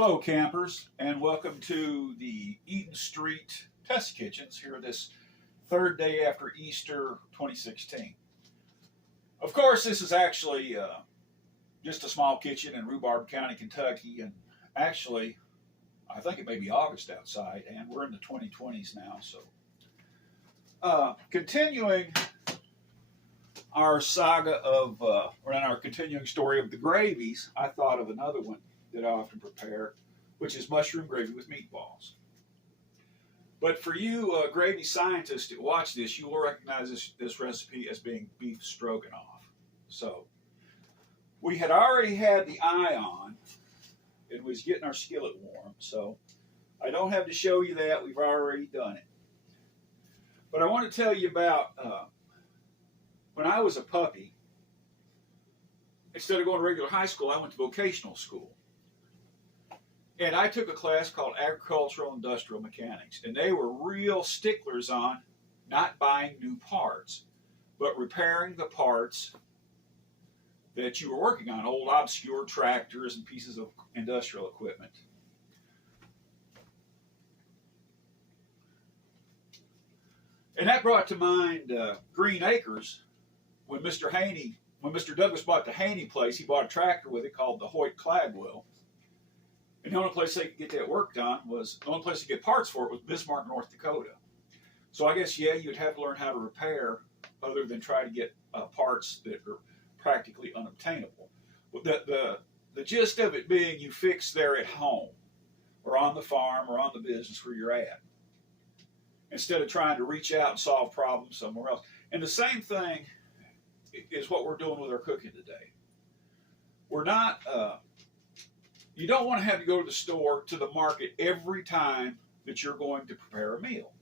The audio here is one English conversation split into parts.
Hello campers, and welcome to the Eden Street Test Kitchens here this third day after Easter 2016. Of course, this is actually just a small kitchen in Rhubarb County, Kentucky, and actually I think it may be August outside, and we're in the 2020s now. So continuing our saga of, or in our continuing story of the gravies, I thought of another one that I often prepare, which is mushroom gravy with meatballs. But for you gravy scientists that watch this, you will recognize this recipe as being beef stroganoff. So we had already had the eye on and was getting our skillet warm, so I don't have to show you that. We've already done it. But I want to tell you about when I was a puppy. Instead of going to regular high school, I went to vocational school. And I took a class called Agricultural Industrial Mechanics, and they were real sticklers on not buying new parts, but repairing the parts that you were working on, old obscure tractors and pieces of industrial equipment. And that brought to mind Green Acres. When Mr. Douglas bought the Haney place, he bought a tractor with it called the Hoyt Cladwell. And the only place they could get that work done was, the only place to get parts for it was Bismarck, North Dakota. So I guess, yeah, you'd have to learn how to repair other than try to get parts that are practically unobtainable. But the gist of it being you fix there at home or on the farm or on the business where you're at, instead of trying to reach out and solve problems somewhere else. And the same thing is what we're doing with our cooking today. We're not... You don't want to have to go to the store, to the market every time that you're going to prepare a meal.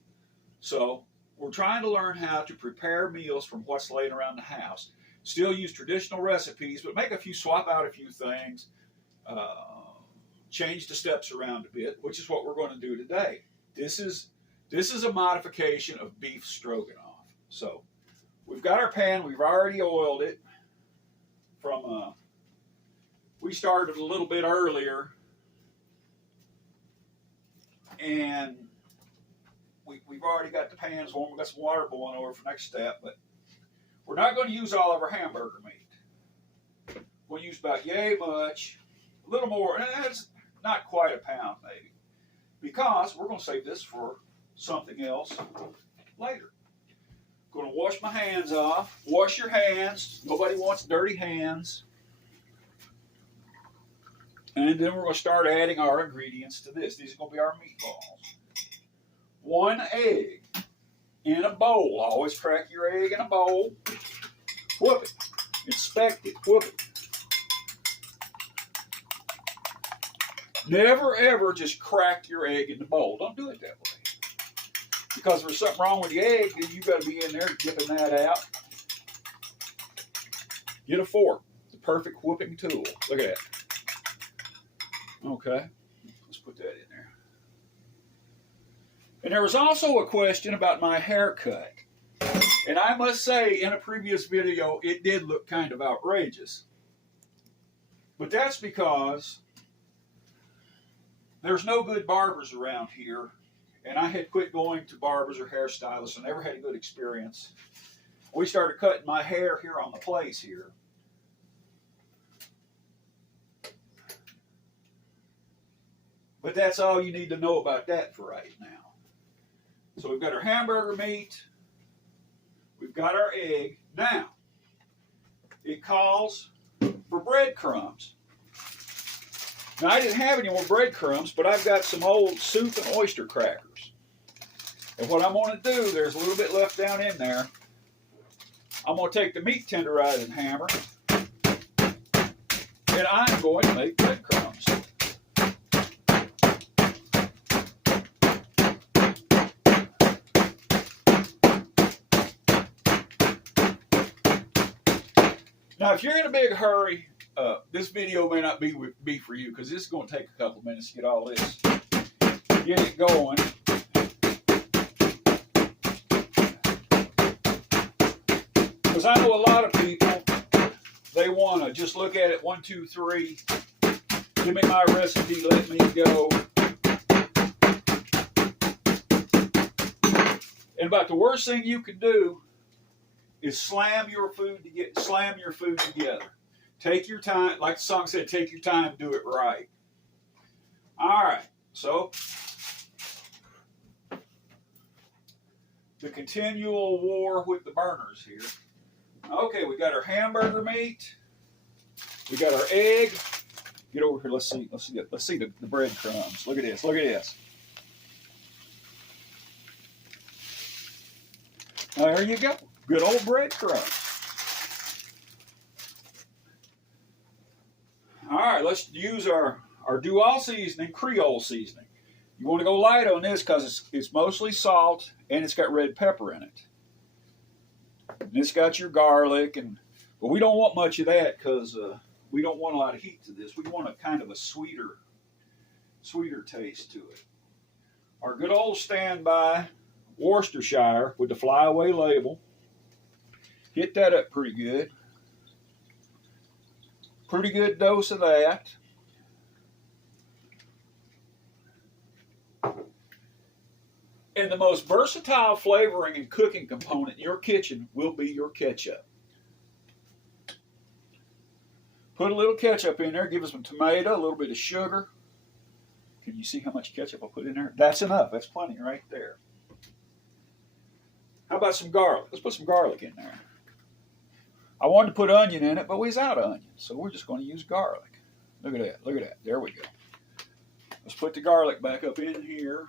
So we're trying to learn how to prepare meals from what's laying around the house. Still use traditional recipes, but swap out a few things, change the steps around a bit, which is what we're going to do today. This is a modification of beef stroganoff. So we've got our pan. We've already oiled it from... We started a little bit earlier, and we've already got the pans warm. We've got some water boiling over for next step, but we're not going to use all of our hamburger meat. We'll use about yay much, a little more, and it's not quite a pound maybe, because we're going to save this for something else later. Going to wash my hands off. Wash your hands. Nobody wants dirty hands. And then we're going to start adding our ingredients to this. These are going to be our meatballs. 1 egg in a bowl. Always crack your egg in a bowl. Whoop it. Inspect it. Whoop it. Never ever just crack your egg in the bowl. Don't do it that way. Because if there's something wrong with the egg, then you've got to be in there dipping that out. Get a fork. The perfect whooping tool. Look at that. Okay, let's put that in there. And there was also a question about my haircut. And I must say, in a previous video, it did look kind of outrageous. But that's because there's no good barbers around here. And I had quit going to barbers or hairstylists. I never had a good experience. We started cutting my hair here on the place here. But that's all you need to know about that for right now. So we've got our hamburger meat. We've got our egg. Now, it calls for breadcrumbs. Now, I didn't have any more breadcrumbs, but I've got some old soup and oyster crackers. And what I'm going to do, there's a little bit left down in there. I'm going to take the meat tenderizing hammer, and I'm going to make breadcrumbs. Now, if you're in a big hurry, this video may not be for you, because this is going to take a couple minutes to get all this, get it going. Because I know a lot of people, they want to just look at it 1, 2, 3, Give me my recipe, let me go. And about the worst thing you can do is slam your food together. Take your time, like the song said, take your time, do it right. All right, so the continual war with the burners here. Okay, we got our hamburger meat. We got our egg. Get over here. Let's see the breadcrumbs. Look at this. Look at this. There you go. Good old breadcrumbs. All right, let's use our dual seasoning, Creole seasoning. You want to go light on this because it's mostly salt and it's got red pepper in it. And it's got your garlic, but we don't want much of that because we don't want a lot of heat to this. We want a kind of a sweeter taste to it. Our good old standby Worcestershire with the flyaway label. Hit that up pretty good. Pretty good dose of that. And the most versatile flavoring and cooking component in your kitchen will be your ketchup. Put a little ketchup in there, give us some tomato, a little bit of sugar. Can you see how much ketchup I put in there? That's enough. That's plenty right there. How about some garlic? Let's put some garlic in there. I wanted to put onion in it, but we was out of onion, so we're just going to use garlic. Look at that. Look at that. There we go. Let's put the garlic back up in here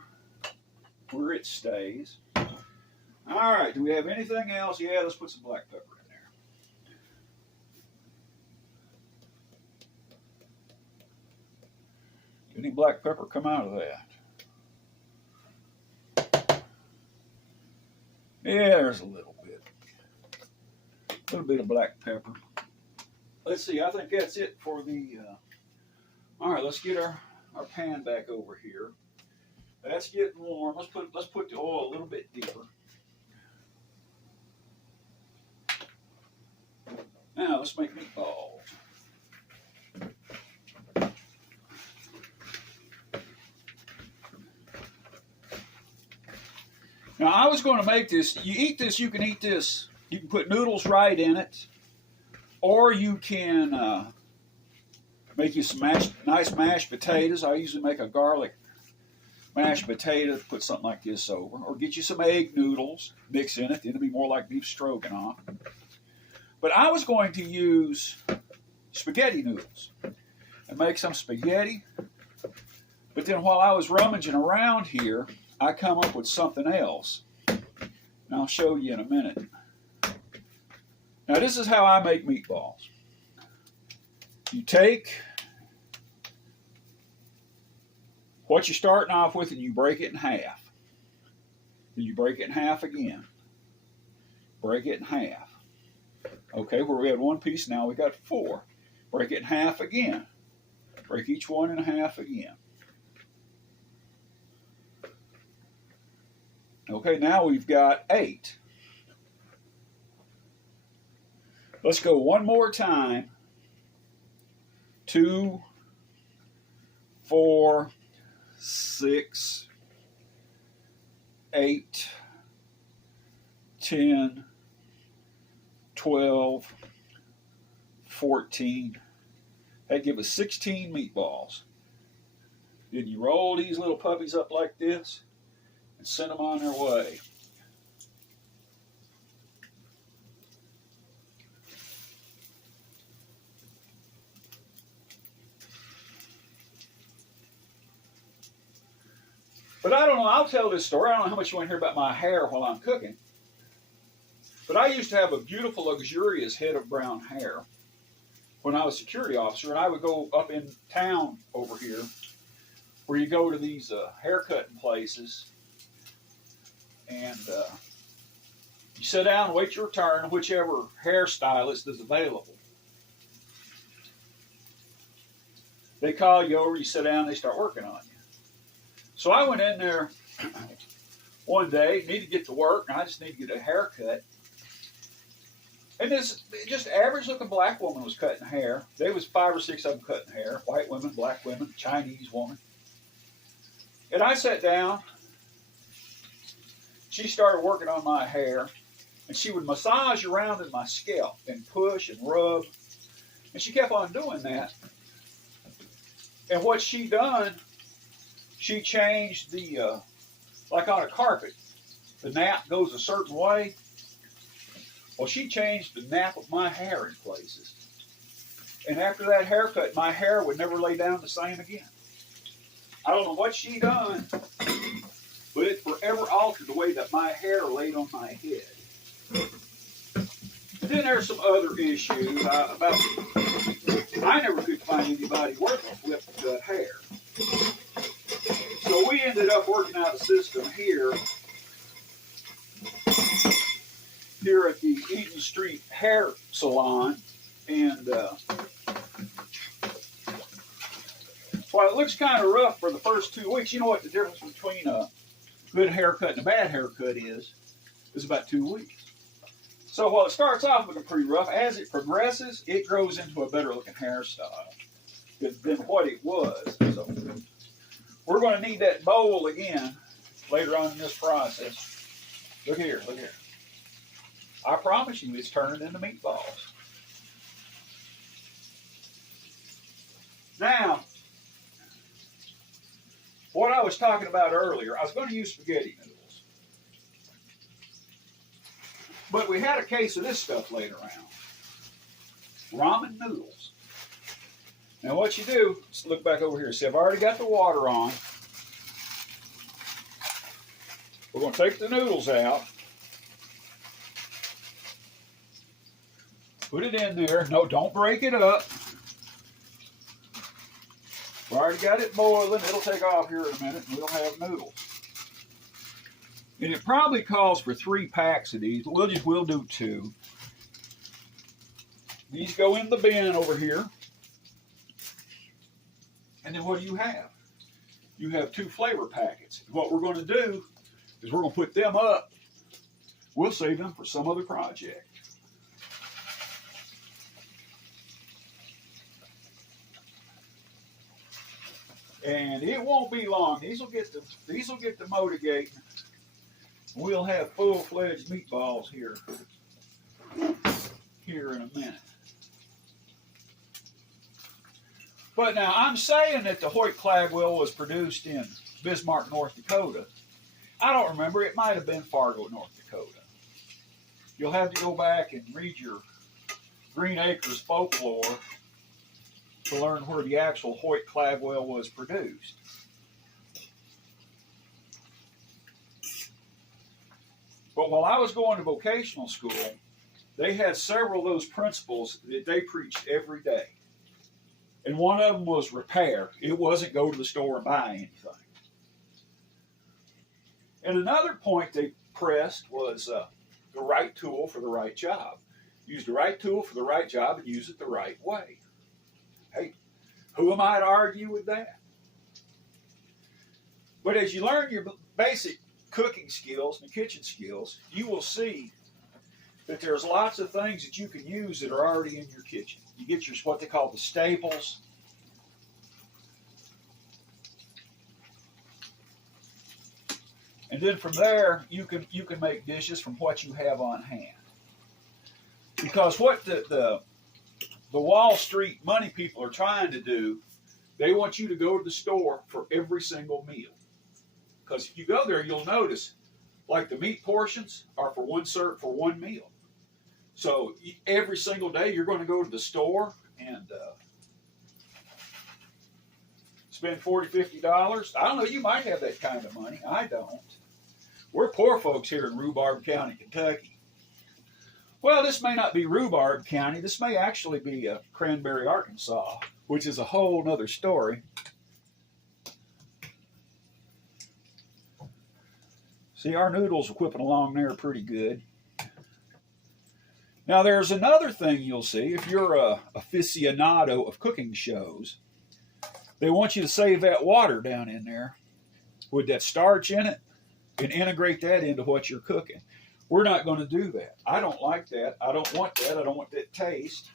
where it stays. All right. Do we have anything else? Yeah, let's put some black pepper in there. Any black pepper come out of that? Yeah, there's a little bit. A little bit of black pepper. Let's see, I think that's it for the, all right, let's get our pan back over here. That's getting warm. Let's put the oil a little bit deeper. Now let's make meatballs. Now I was going to make this, you can eat this. You can put noodles right in it, or you can make you some nice mashed potatoes. I usually make a garlic mashed potato, put something like this over, or get you some egg noodles, mix in it. It'll be more like beef stroganoff. But I was going to use spaghetti noodles and make some spaghetti. But then while I was rummaging around here, I come up with something else. And I'll show you in a minute. Now this is how I make meatballs. You take what you're starting off with and you break it in half. Then you break it in half again. Break it in half. Okay, where we had one piece, now we got four. Break it in half again. Break each one in half again. Okay, now we've got 8. Let's go one more time. 2, 4, 6, 8, 10, 12, 14. That gives us 16 meatballs. Then you roll these little puppies up like this and send them on their way. But I don't know, I'll tell this story. I don't know how much you want to hear about my hair while I'm cooking. But I used to have a beautiful, luxurious head of brown hair when I was a security officer, and I would go up in town over here where you go to these haircutting places, and you sit down and wait your turn, whichever hairstylist is available. They call you over, you sit down, they start working on you. So I went in there one day, need to get to work, and I just need to get a haircut. And this just average looking black woman was cutting hair. There was 5 or 6 of them cutting hair. White women, black women, Chinese woman. And I sat down. She started working on my hair. And she would massage around in my scalp and push and rub. And she kept on doing that. And what she done, she changed the, like on a carpet, the nap goes a certain way. Well, she changed the nap of my hair in places. And after that haircut, my hair would never lay down the same again. I don't know what she done, but it forever altered the way that my hair laid on my head. And then there's some other issues about, I never could find anybody worth a flip to cut hair. So we ended up working out a system here at the Eden Street Hair Salon, and while it looks kind of rough for the first 2 weeks, you know what the difference between a good haircut and a bad haircut is about 2 weeks. So while it starts off looking pretty rough, as it progresses, it grows into a better looking hairstyle than what it was. So we're going to need that bowl again later on in this process. Look here, look here. I promise you it's turning into meatballs. Now, what I was talking about earlier, I was going to use spaghetti noodles. But we had a case of this stuff laying around. Ramen noodles. Now what you do, let's look back over here. See, I've already got the water on. We're going to take the noodles out. Put it in there. No, don't break it up. We've already got it boiling. It'll take off here in a minute and we'll have noodles. And it probably calls for 3 packs of these, but we'll do 2. These go in the bin over here. And then what do you have? You have 2 flavor packets. What we're going to do is we're going to put them up. We'll save them for some other project. And it won't be long. These will get the motivating. We'll have full-fledged meatballs here in a minute. But now I'm saying that the Hoyt Cladwell was produced in Bismarck, North Dakota. I don't remember. It might have been Fargo, North Dakota. You'll have to go back and read your Green Acres folklore to learn where the actual Hoyt Cladwell was produced. But while I was going to vocational school, they had several of those principles that they preached every day. And one of them was repair. It wasn't go to the store and buy anything. And another point they pressed was the right tool for the right job. Use the right tool for the right job and use it the right way. Hey, who am I to argue with that? But as you learn your basic cooking skills and kitchen skills, you will see that there's lots of things that you can use that are already in your kitchen. You get your what they call the staples. And then from there, you can make dishes from what you have on hand. Because what the Wall Street money people are trying to do, they want you to go to the store for every single meal. Because if you go there, you'll notice, like the meat portions are for one meal. So every single day, you're going to go to the store and spend $40, $50. I don't know, you might have that kind of money. I don't. We're poor folks here in Rhubarb County, Kentucky. Well, this may not be Rhubarb County. This may actually be Cranberry, Arkansas, which is a whole nother story. See, our noodles are whipping along there pretty good. Now, there's another thing you'll see. If you're a aficionado of cooking shows, they want you to save that water down in there with that starch in it and integrate that into what you're cooking. We're not going to do that. I don't like that. I don't want that. I don't want that taste.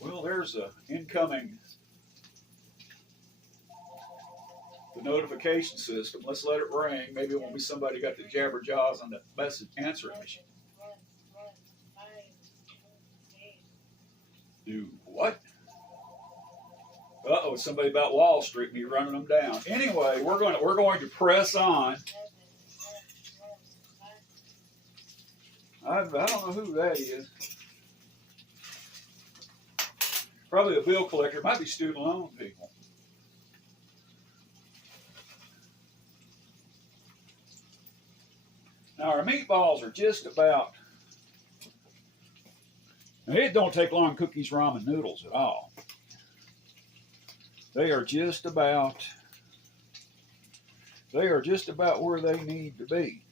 Well, there's a incoming the notification system. Let's let it ring. Maybe it won't be somebody got the jabber jaws on the message answering machine. Do what? Uh-oh, somebody about Wall Street, me running them down. Anyway, we're going to press on. I don't know who that is. Probably a bill collector. It might be student loan people. Now our meatballs are just about. Now it don't take long to cook these ramen noodles at all. They are just about where they need to be.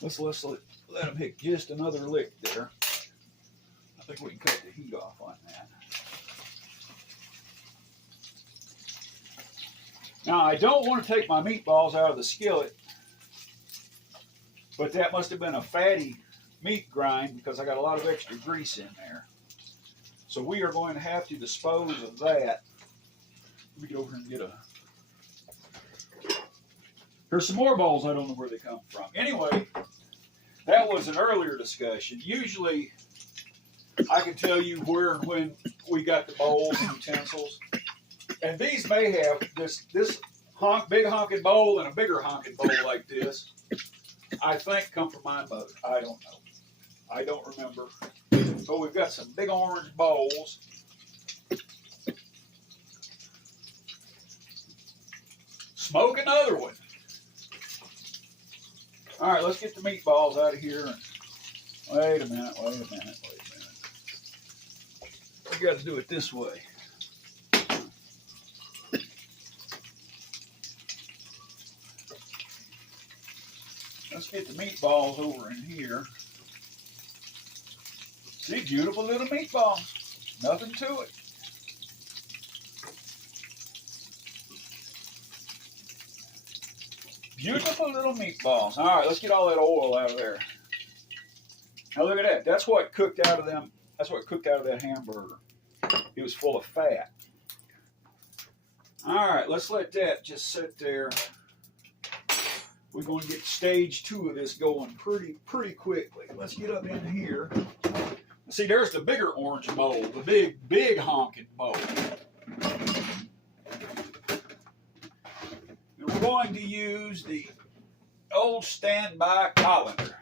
Let's let them hit just another lick there. I think we can cut the heat off on that. Now I don't want to take my meatballs out of the skillet, but that must have been a fatty meat grind because I got a lot of extra grease in there. So we are going to have to dispose of that. Let me get over here and get a... There's some more bowls. I don't know where they come from. Anyway, that was an earlier discussion. Usually, I can tell you where and when we got the bowls and utensils. And these may have this big honking bowl and a bigger honking bowl like this. I think come from my mother. I don't know. I don't remember. So we've got some big orange bowls. Smoke another one. All right, let's get the meatballs out of here. Wait a minute. We got to do it this way. Let's get the meatballs over in here. See, beautiful little meatball. Nothing to it. Beautiful little meatballs. All right, let's get all that oil out of there. Now look at that. That's what cooked out of them. That's what cooked out of that hamburger. It was full of fat. All right, let's let that just sit there. We're going to get stage 2 of this going pretty quickly. Let's get up in here. See, there's the bigger orange bowl, the big honking bowl. And we're going to use the old standby colander.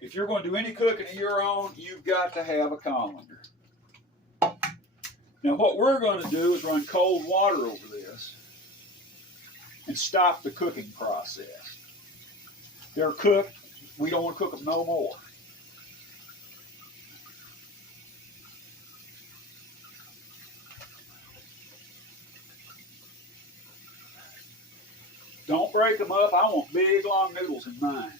If you're going to do any cooking of your own, you've got to have a colander. Now, what we're going to do is run cold water over this and stop the cooking process. They're cooked. We don't want to cook them no more. Don't break them up. I want big, long noodles in mine.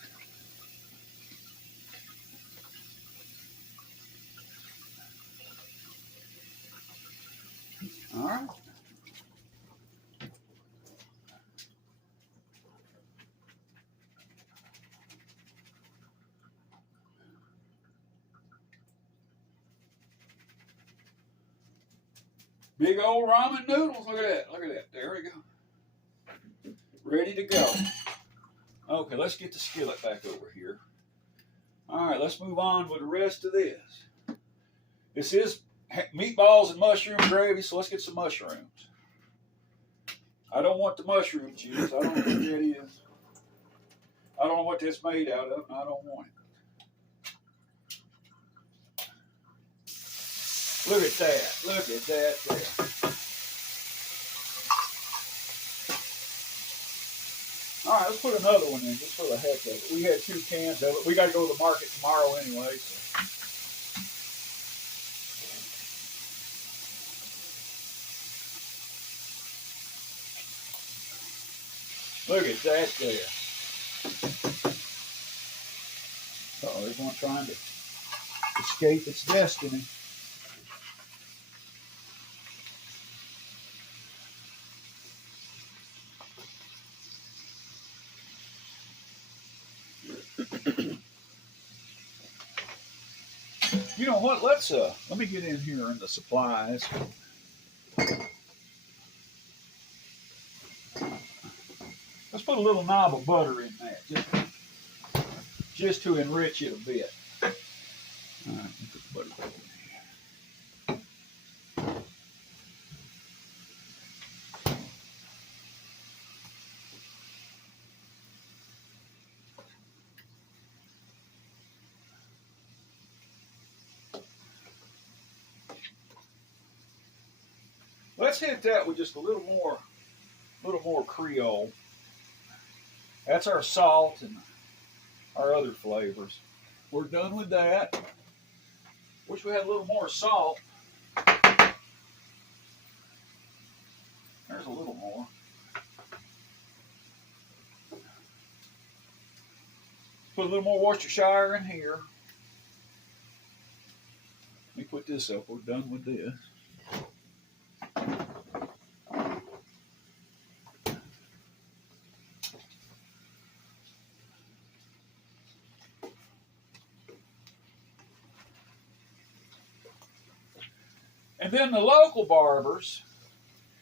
All right. Big old ramen noodles. Look at that. Look at that. There we go. Ready to go. Okay, let's get the skillet back over here. All right, let's move on with the rest of this. This is meatballs and mushroom gravy, so let's get some mushrooms. I don't want the mushroom juice. I don't know what that is. I don't know what that's made out of, and I don't want it. Look at that. Look at that there. All right, let's put another one in just for the heck of it. We had 2 cans of it. We got to go to the market tomorrow anyway. So. Look at that there. Uh-oh, there's one trying to escape its destiny. You know what? Let me get in here in the supplies. Let's put a little knob of butter in that, just to enrich it a bit. All right, put the butter back in here. Let's hit that with just a little more Creole. That's our salt and our other flavors. We're done with that. Wish we had a little more salt. There's a little more. Put a little more Worcestershire in here. Let me put this up. We're done with this. And then the local barbers,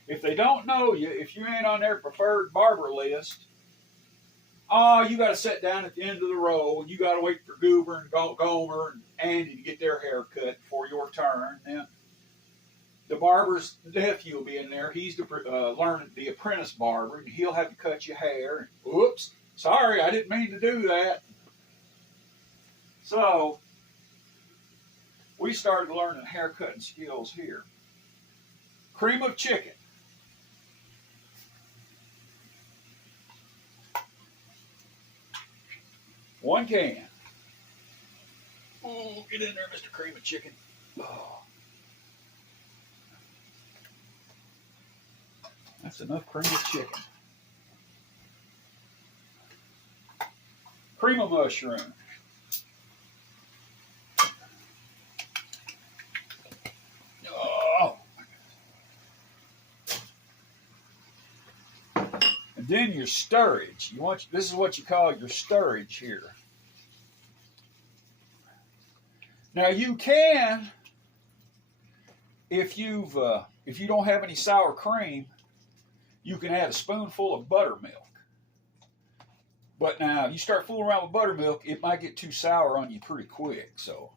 if they don't know you, if you ain't on their preferred barber list, you got to sit down at the end of the row, and you got to wait for Goober and Gomer and Andy to get their hair cut before your turn. And the barber's nephew will be in there. He's learning the apprentice barber, and he'll have to cut your hair. Oops, sorry, I didn't mean to do that. So we started learning haircutting skills here. Cream of chicken. One can. Oh, get in there, Mr. Cream of Chicken. Oh. That's enough cream of chicken. Cream of mushroom. Oh. And then your stirrage. This is what you call your stirrage here. Now you can, if you don't have any sour cream, you can add a spoonful of buttermilk. But now you start fooling around with buttermilk, it might get too sour on you pretty quick. So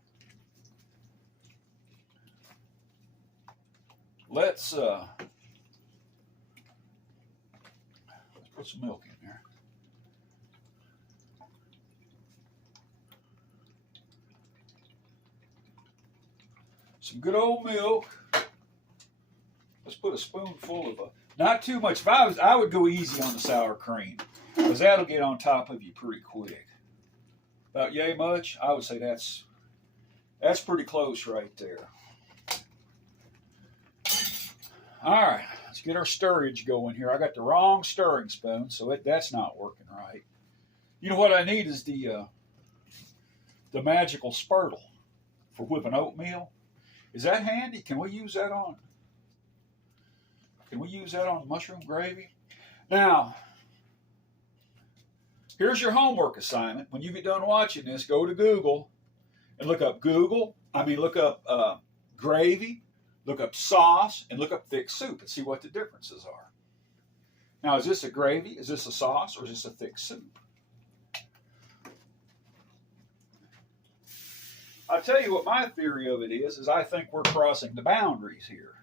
let's put some milk in there. Some good old milk. Let's put a spoonful of not too much. If I would go easy on the sour cream, because that'll get on top of you pretty quick. About yay much, I would say that's pretty close right there. All right, let's get our stirrage going here. I got the wrong stirring spoon, so that's not working right. You know what I need is the magical spurtle for whipping oatmeal. Is that handy? Can we use that on mushroom gravy? Now, here's your homework assignment. When you get done watching this, go to Google and look up gravy, look up sauce, and look up thick soup and see what the differences are. Now, is this a gravy? Is this a sauce? Or is this a thick soup? I'll tell you what my theory of it is I think we're crossing the boundaries here.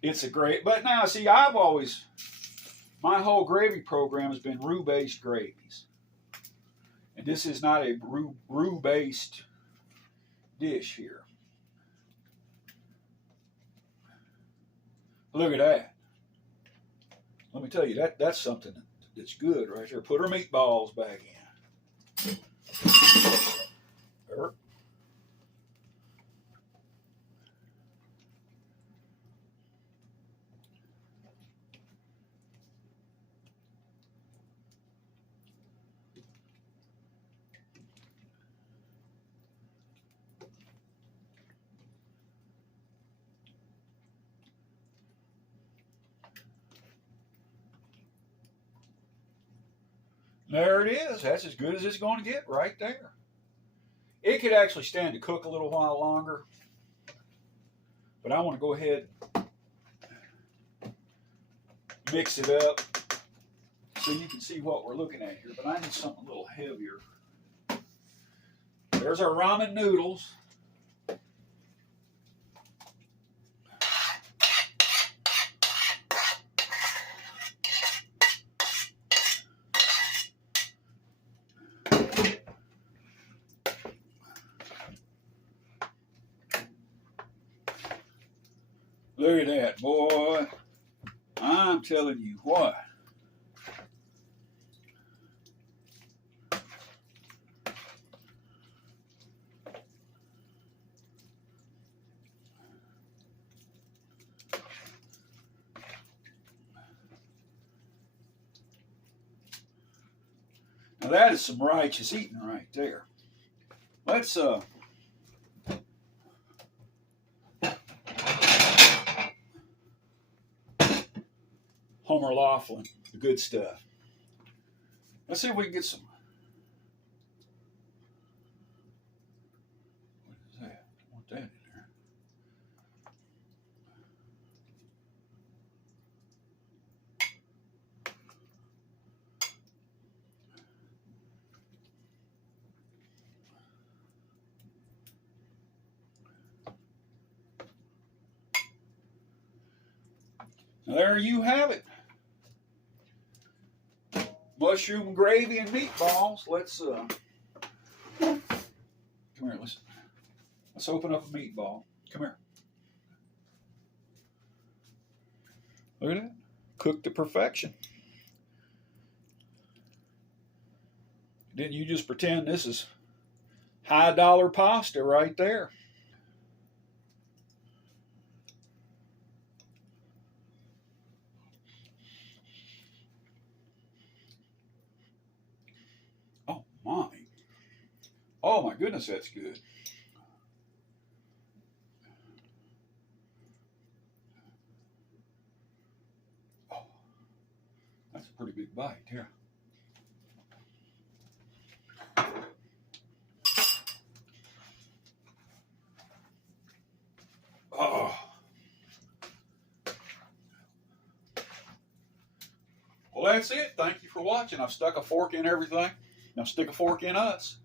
It's a great, but now see, my whole gravy program has been roux-based gravies. And this is not a roux-based dish here. Look at that. Let me tell you, that's something that's good right there. Put our meatballs back in. There it is. That's as good as it's going to get right there. It could actually stand to cook a little while longer, but I want to go ahead, mix it up so you can see what we're looking at here. But I need something a little heavier. There's our ramen noodles. Look at that, boy. I'm telling you what. Now that is some righteous eating right there. Let's Homer Laughlin, the good stuff. Let's see if we can get some. What is that? I want that in there. Now there you have it. Mushroom gravy and meatballs. Let's come here. Let's open up a meatball. Come here. Look at that. Cooked to perfection. Didn't you just pretend this is high dollar pasta right there? Oh my. Oh my goodness, that's good. Oh, that's a pretty big bite here. Oh. Well, that's it. Thank you for watching. I've stuck a fork in everything. Now stick a fork in us.